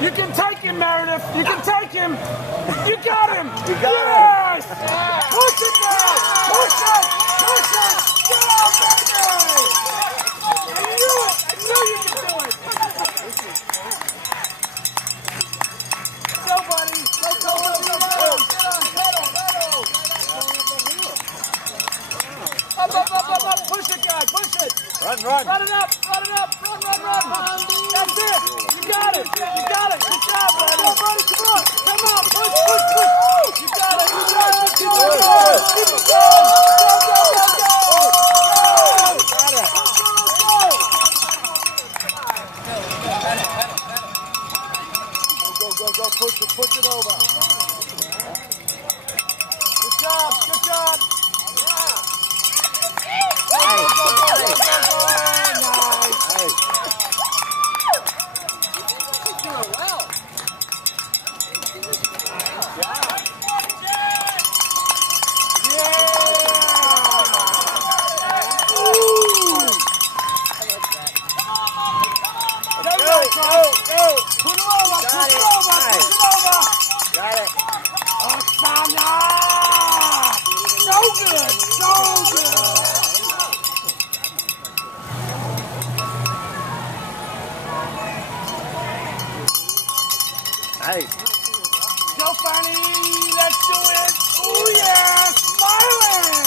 You can take him, Meredith. You can take him. You got him. You got yes. Push it back. Push it. Push it. Go, baby. I knew it. I knew you could do it. Go, buddy. Go, go, go, go, go. Pedal, pedal. Up, up, up, up, up. Push it, guy. Push it. Run, run. Run it up. Run it up. Run, run, run. That's it. You got it. You got it. Good job, buddy. Come on, buddy. Come on. Come on. Push, push, push. You got it. You got it. Keep it going. Keep it going. Go, go, go, go. Got it. Go, go, go. Go, go, go. Push it. Push it over. Good job. Good job. Go, go, go, go, go, go, go. Nice. Doing well. Nice. Go, Fanny. Let's do it. Oh, yeah. Smiling.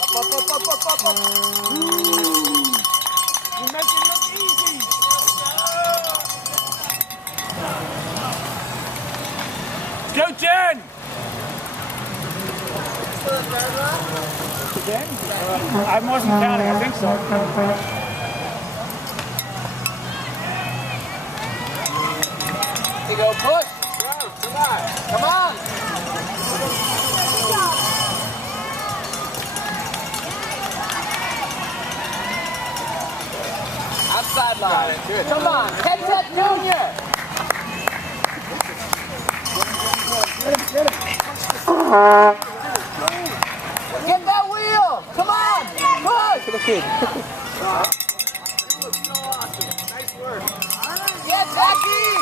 Up, up, up, up, up, up, up. You make it look easy. Go, Jen. Again? I wasn't counting, I think so. You go push. Come on. Come on. Outside line. Come on. Head set junior. Get it. Get that wheel! Come on! Push! Look at Nice work. Yeah, Jackie!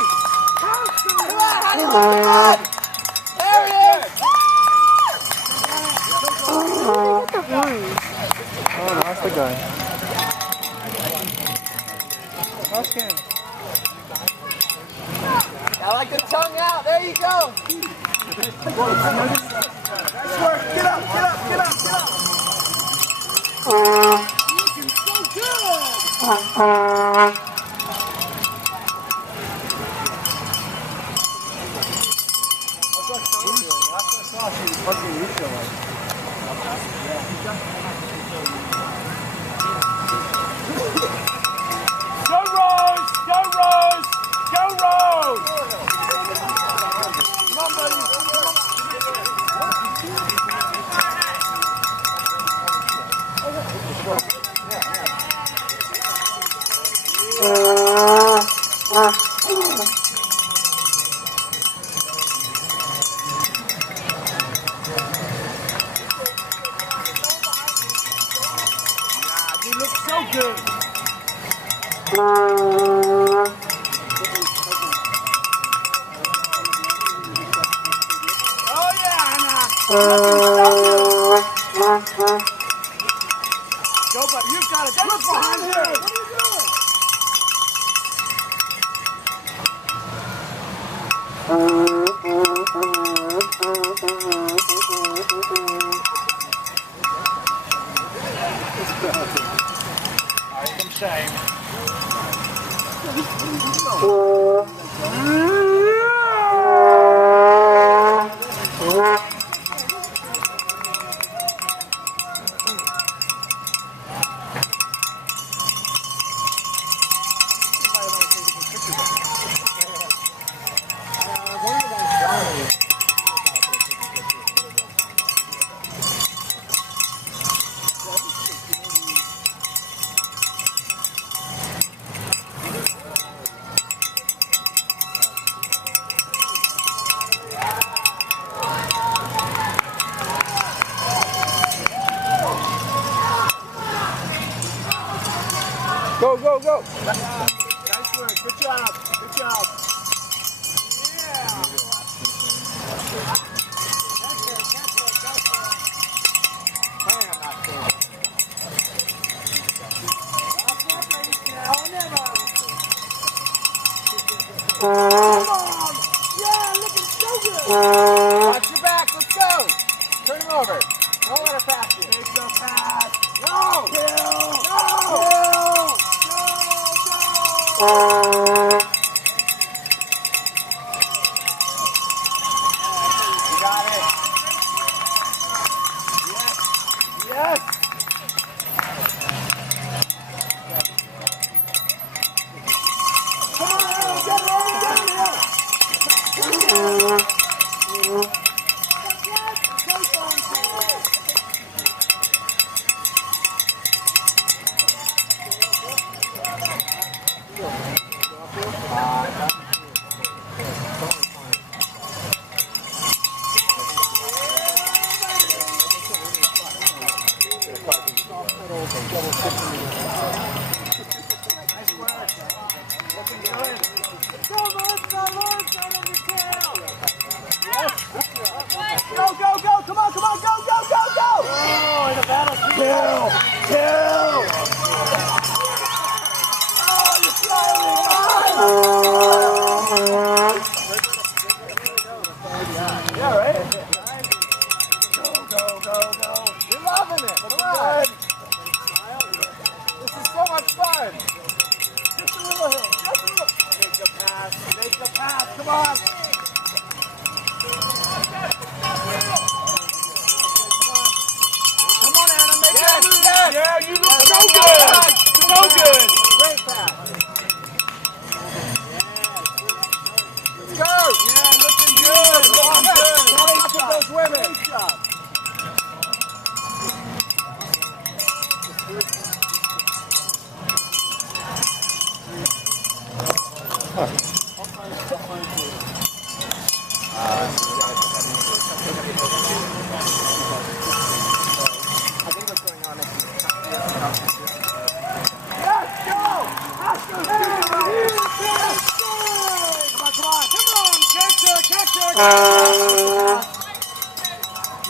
Come on, honey, come on! There he is! Oh, lost the guy. Lost him. I like the tongue out. There you go. Nice work. Get up, get up, get up, get up. Looking so good. Go Rose! Go Rose! Go Rose! Come on, buddy. You look so good. Oh yeah, Anna. Looking so good. Go, buddy. You got it. Look behind you. What are you doing? Some shame. go, go. Nice work. Good job. Good job. Watch your back, let's go! Turn him over. Don't let her pass you. Take the pass. No! Kill! No! Kill! Go! You got it. Yes! Yes! Come on, get it! Go, go, go! Come on, come on! Go, go, go, go! Oh, in the battle. Kill! Kill! Oh, you're flying! Yeah, right? Go, go, go, go! You're loving it! Come on! This is so much fun! Just a little hit! Just a little! Make the pass! Make the pass! Come on! Yeah, you look so good! So good! Great pass! Let's go! Yeah, looking good! Looking good! Great job! Those women! Great job!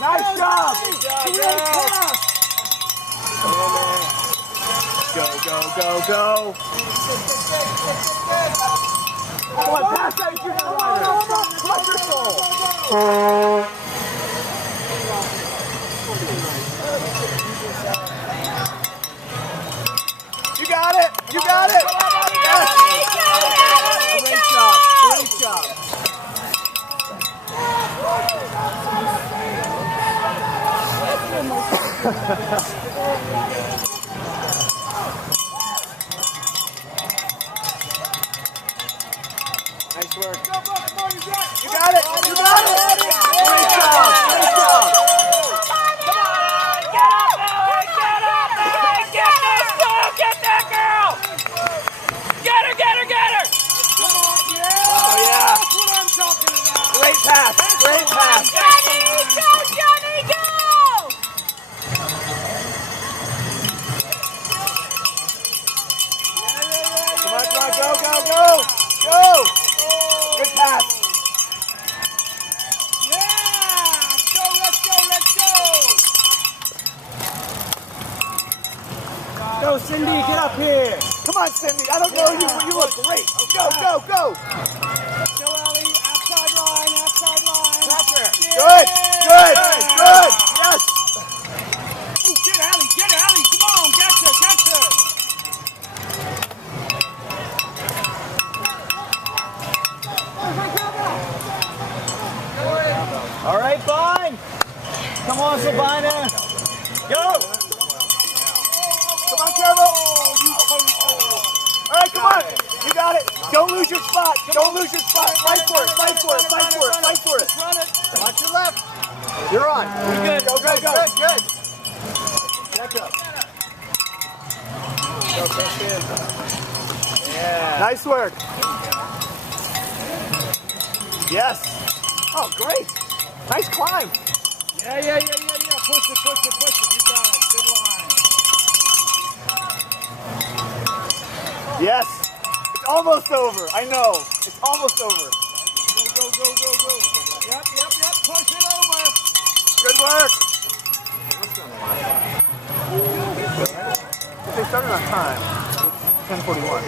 Nice job! Go, go, go, go! Come on, pass that! Clutch your soul! You got it! You got it! Yes. Great job! Great job! Nice work. You got it! You got it! Great job! Great job! Come on! Get up, Ellie! Get up, Ellie! Get this girl! Get that girl! Get her! Get her! Get her! Come on, yeah! Oh, yeah! That's what I'm talking about! Great pass! Great pass! Johnny! Go, Johnny! Go! Come on, come on, go, go, go! Go! Good pass! Yeah! Go, let's go, let's go! Go, Cindy, get up here! Come on, Cindy, I don't know you, but you look great! Go, go, go! Go, Ellie! Outside line, outside line! Pressure! Good, good, good! Yes! Ooh, get Ellie, get Ellie! Come on, get her, get her! All right, fine. Come on, Sabina. Go. Come on, Carol. All right, come on. You got it. Don't lose your spot. Don't lose your spot. Fight for it. Fight for it. Fight for it. Fight for it. Watch your left. You're on. You're good. Go, go, go. Good, good. Back up. Go, push in. Yeah. Nice work. Yes. Oh, great. Nice climb. Yeah. Push it, push it, push it. You got it. Good line. Yes. It's almost over. I know. It's almost over. Go. Yep. Push it over. Good work. They started on time. It's 10:41.